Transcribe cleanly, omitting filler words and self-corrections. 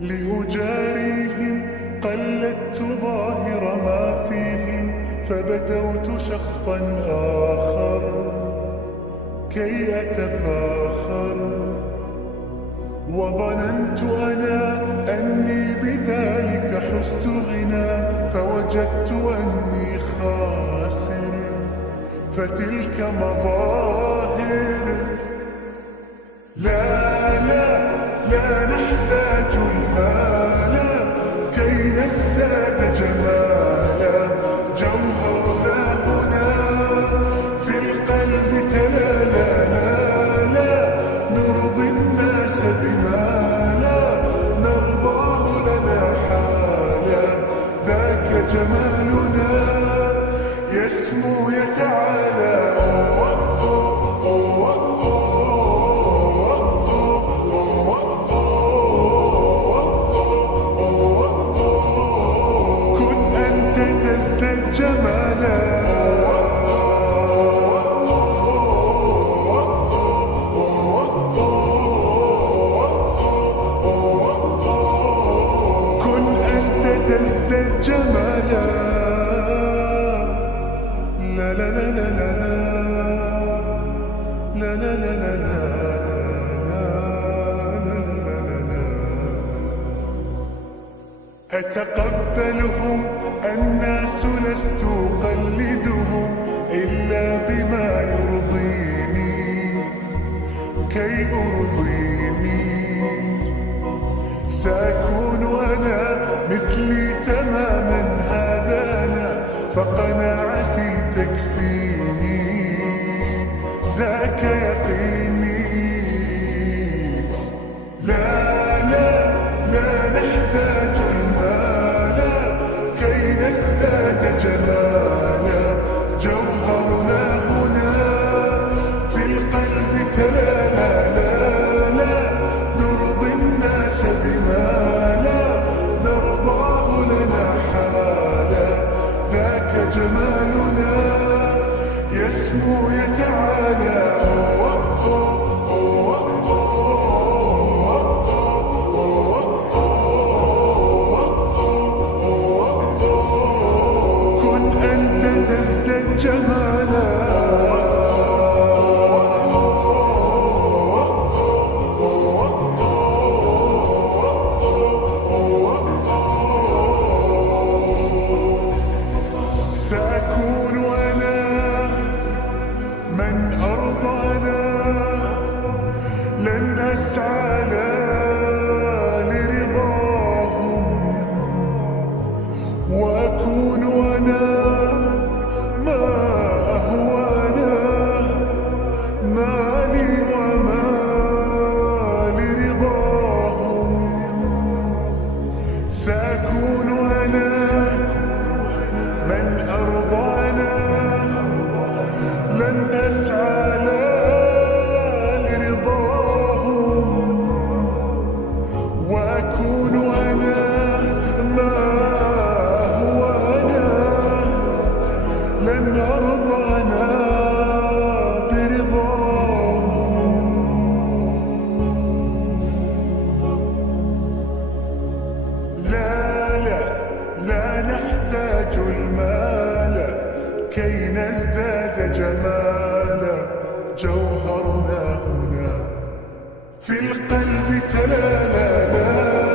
لأجاريهم قلدت ظاهر ما فيهم، فبدوت شخصا آخر كي أتفاخر، وظننت أنا أني بذلك حزت غنى، فوجدت أني خاسر، فتلك مظاهر. لا لا لا نحتاج المال كي نزداد جمالا، جوهرنا هنا في القلب تلالا. لا لا نرضي الناس بما لا نرضاه لنا حالا، ذاك جمالنا يسمو يتعالى. تزداد جمالا. لا لا لا لا لا لا لا لا لا لا. أتقبلهم الناس لست أقلدهم إلا بما يرضيني كي أرضيني. سأكون أنا مثلي تماما، هذا أنا فقناعتي تكفيني، ذاك يقيني. لا لا لا نحتاج المال كي نزداد جمالا، جوهرنا هنا في القلب تلالا. لا لا نرضي الناس بما لا نرضاه لنا حالا، ذاك جمالنا يسمو يتعالى. كن أنت تزداد جمالا. سأكون أنا من أرضى أنا، لن أسعى لرضاهم، وأكون أنا ما أهوى أنا، مالي وما لرضاهم. سأكون أنا من أرضى أنا، لن أسعى لرضاهم، وأكون أنا ما هو أنا، لن أرضى أنا برضاهم. لا لا لا نحتاج المال كي نزداد جمالا، جوهرنا هنا في القلب تلالا.